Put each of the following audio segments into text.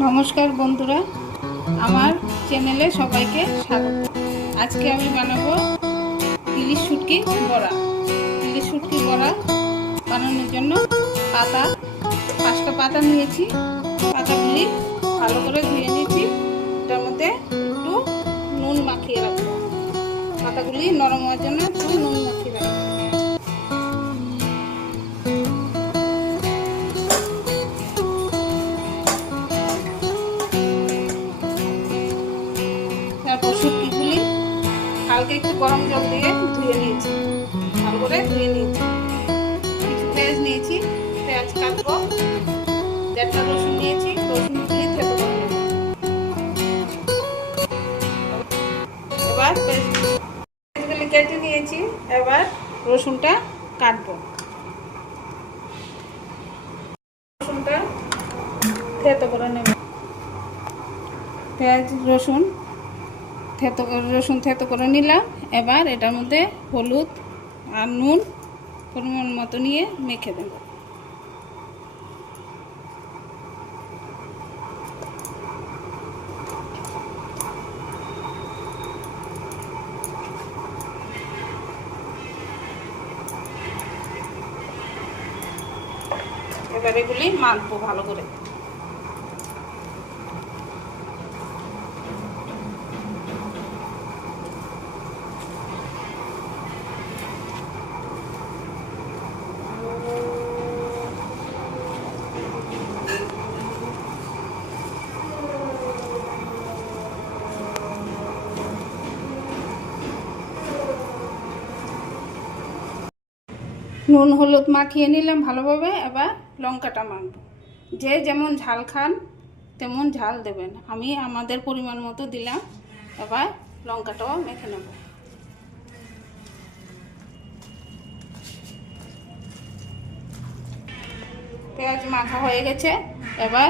নমস্কার বন্ধুরা, আমার চ্যানেলে সবাইকে স্বাগত। আজকে আমি বানাবো ইলিশ শুটকি বড়া। ইলিশ শুটকি বড়া বানানোর জন্য পাঁচটা পাতা নিয়েছি। পাতাগুলি ভালো করে ধুয়ে নিয়েছি। এটার মধ্যে একটু নুন মাখিয়ে রাখবো। পাতাগুলি নরম হওয়ার জন্য একটু নুন মাখিয়ে রাখবো। তারপর শুটকিগুলি হালকা একটু গরম জল দিয়ে ধুয়ে নিয়েছি, ভালো করে ধুয়ে নিয়েছি। কিছু পেঁয়াজ নিয়েছি, পেঁয়াজ কাটবো। 1.5টা রসুন নিয়েছি, রসুনগুলি থেতো করে নেব। এবার পেঁয়াজগুলি কেটে নিয়েছি, এবার রসুনটা কাটবো। রসুনটা থেতো করে নেব। পেঁয়াজ রসুন থেতো করে নিলাম। এবার এটার মধ্যে হলুদ আর নুন পরিমাণ মতো নিয়ে মেখে দেব। এবার এগুলি মাখবো ভালো করে। নুন হলুদ মাখিয়ে নিলাম ভালোভাবে। এবার লঙ্কাটা মাখবো। যে যেমন ঝাল খান তেমন ঝাল দেবেন। আমি আমাদের পরিমাণ মতো দিলাম। এবার লঙ্কাটাও মেখে নেব। পেঁয়াজ মাখা হয়ে গেছে। এবার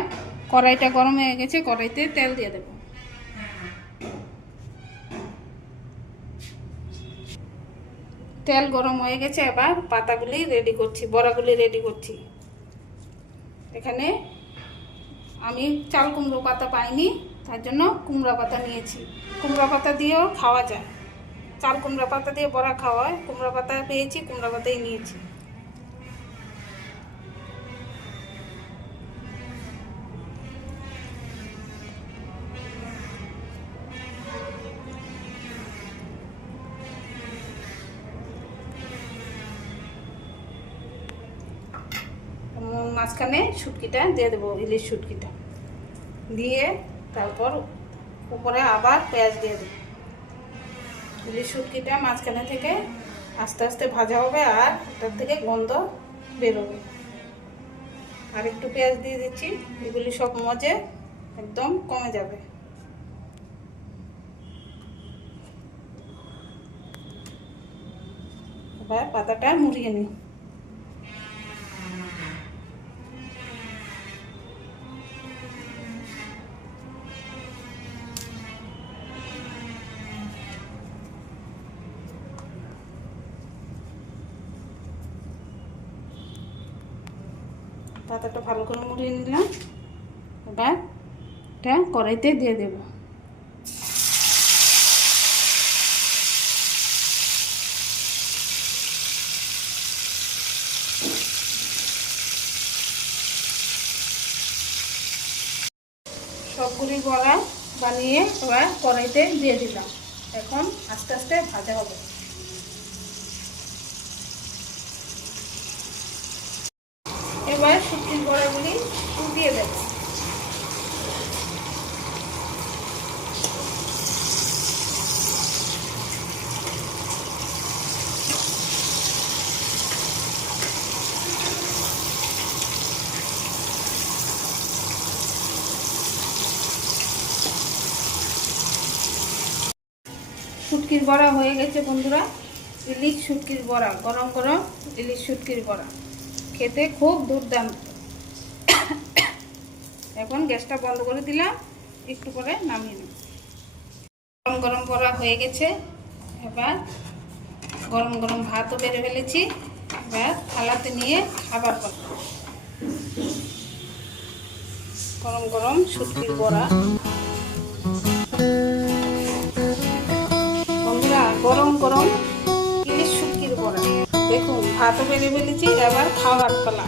কড়াইটা গরম হয়ে গেছে, কড়াইতে তেল দিয়ে দেব। তেল গরম হয়ে গেছে, এবার পাতাগুলি রেডি করছি, বড়াগুলি রেডি করছি। এখানে আমি চাল কুমড়ো পাতা পাইনি, তার জন্য কুমড়া পাতা নিয়েছি। কুমড়া পাতা দিয়েও খাওয়া যায়। চাল কুমড়া পাতা দিয়ে বড়া খাওয়া হয়। কুমড়া পাতা পেয়েছি, কুমড়া পাতাই নিয়েছি। মাঝখানে শুটকিটা দিয়ে দেবো, ইলিশ শুটকিটা দিয়ে তারপর উপরে আবার পেঁয়াজ দিয়ে দেবো। ইলিশ শুটকিটা মাঝখানে থেকে আস্তে আস্তে ভাজা হবে আর তার থেকে গন্ধ বেরোবে। আর একটু পেঁয়াজ দিয়ে দিচ্ছি, এগুলি সব মজে একদম কমে যাবে। এবার পাতাটা মুড়িয়ে নিই। পাতাটা ভালো করে মুড়িয়ে নিলাম। এবার এটা কড়াইতে দিয়ে দেব। সবগুলি বড়া বানিয়ে এবার কড়াইতে দিয়ে দিলাম। এখন আস্তে আস্তে ভাজা হবে। এবার শুটকির বড়াগুলি দিয়ে দেব। শুটকির বড়া হয়ে গেছে বন্ধুরা। ইলিশ শুটকির বড়া, গরম গরম ইলিশ শুটকির বড়া খেতে খুব দুর্দান্ত। এখন গ্যাসটা বন্ধ করে দিলাম, একটু পরে নামিয়ে নেব। গরম গরম বড়া হয়ে গেছে। এবার গরম গরম ভাতও বেড়ে ফেলেছি। এবার থালাতে নিয়ে খাবার পাবো। গরম গরম শুটকির বড়া। বন্ধুরা, গরম গরম ইলিশ শুটকির বড়া। দেখুন, ভাতও বেড়ে ফেলেছি, এবার খাওয়ার পালা।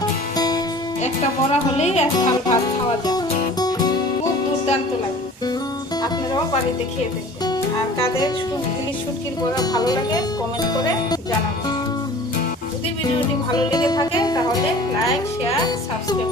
একটা বড়া হলেই এক থাল ভাত খাওয়া যায়, খুব দুর্দান্ত লাগে। আপনারাও বাড়িতে খেয়ে দেখবেন। আর কাদের ইলিশ শুটকির বড়া ভালো লাগে কমেন্ট করে জানাবেন। যদি ভিডিওটি ভালো লেগে থাকে তাহলে লাইক, শেয়ার, সাবস্ক্রাইব